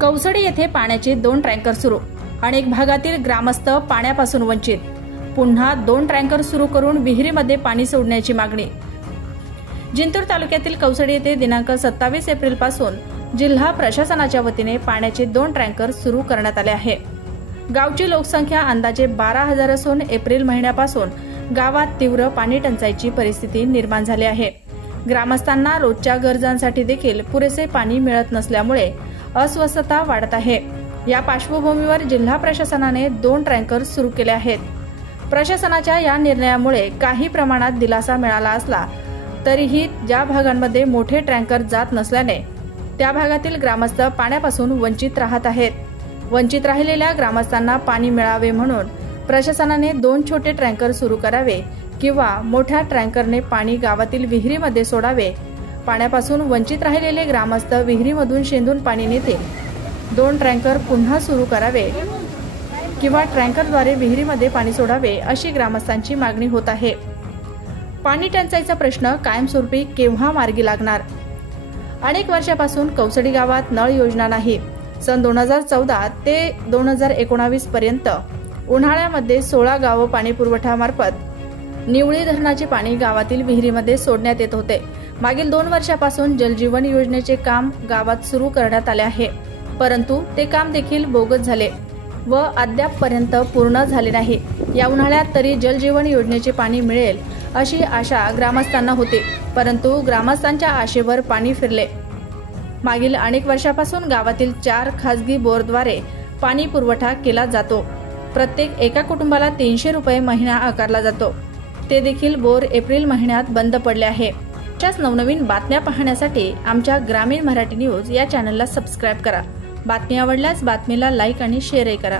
कौसडी येथे पाण्याचे 2 टँकर सुरू, अनेक भागातील ग्रामस्थ पाण्यापासून वंचित। पुन्हा 2 टँकर सुरू करून विहिरीमध्ये पाणी सोडण्याची मागणी। जिंतूर तालुक्यातील कौसडी येथे दिनांक 27 एप्रिल पासून जिल्हा प्रशासनाच्या वतीने पाण्याचे 2 टँकर सुरू करण्यात आले आहे। गावची लोकसंख्या अंदाजे 12,000 असून एप्रिल महिन्यापासून गावात तीव्र पाणी टंचाईची परिस्थिती निर्माण झाली आहे। ग्रामस्थांना रोजच्या गरजांसाठी देखील पुरेसे पाणी मिळत नसल्यामुळे अस्वस्थता वाढत आहे। या पार्श्वभूमीवर जिल्हा प्रशासनाने 2 टँकर सुरू केले आहेत। प्रशासनाच्या या निर्णयामुळे काही प्रमाणात दिलासा मिळाला असला तरीही ज्या भागांमध्ये मोठे टँकर जात नसल्याने त्या भागातील ग्रामस्थ पाण्यापासून वंचित राहत आहेत। वंचित राहिलेल्या ग्रामस्थांना पाणी मिळावे म्हणून प्रशासनाने 2 छोटे टँकर सुरू करावे किंवा मोठ्या टँकरने पाणी गावातील विहिरीमध्ये सोडावे। पाण्यापासून वंचित राहिलेले ग्रामस्थ विहिरीमधून शेंदून पाणी नेतील। 2 टँकर पुन्हा सुरू करावे किंवा टँकरद्वारे विहिरीमध्ये पाणी सोडावे अशी ग्रामस्थांची मागणी होत आहे। पाणी टंचाईचा प्रश्न कायमस्वरूपी केव्हा मार्गी लागणार? अनेक वर्षापासून कौसडी गावात नळ योजना नाही। सन 2014 ते 2019 पर्यंत उन्हाळ्यामध्ये 16 गावं पाणी पुरवठा मार्फत निवळी धरणाचे पाणी गावातील विहिरीमध्ये सोडण्यात येत होते। मागील 2 वर्षापासून जलजीवन योजनेचे काम गावात सुरू करण्यात आले आहे, परंतु ते काम देखील बोगस झाले व अद्यापपर्यंत पूर्ण झाले नाही। या उन्हाळ्यात तरी जलजीवन योजनेचे पाणी मिळेल अशी आशा ग्रामस्थांना होती, परंतु ग्रामस्थांच्या आशेवर पाणी फिरले। मागील अनेक वर्षापासून गावातील 4 खासगी बोरद्वारे पाणी पुरवठा केला जातो। प्रत्येक एका कुटुंबाला 300 रुपये महिना आकारला जातो। ते देखील बोर एप्रिल महिन्यात बंद पडले आहे। अशाच नवनवीन बातम्या पाहण्यासाठी आमच्या ग्रामीण मराठी न्यूज या चॅनलला सबस्क्राईब करा। बातमी आवडल्यास बातमीला लाईक आणि शेअरही करा।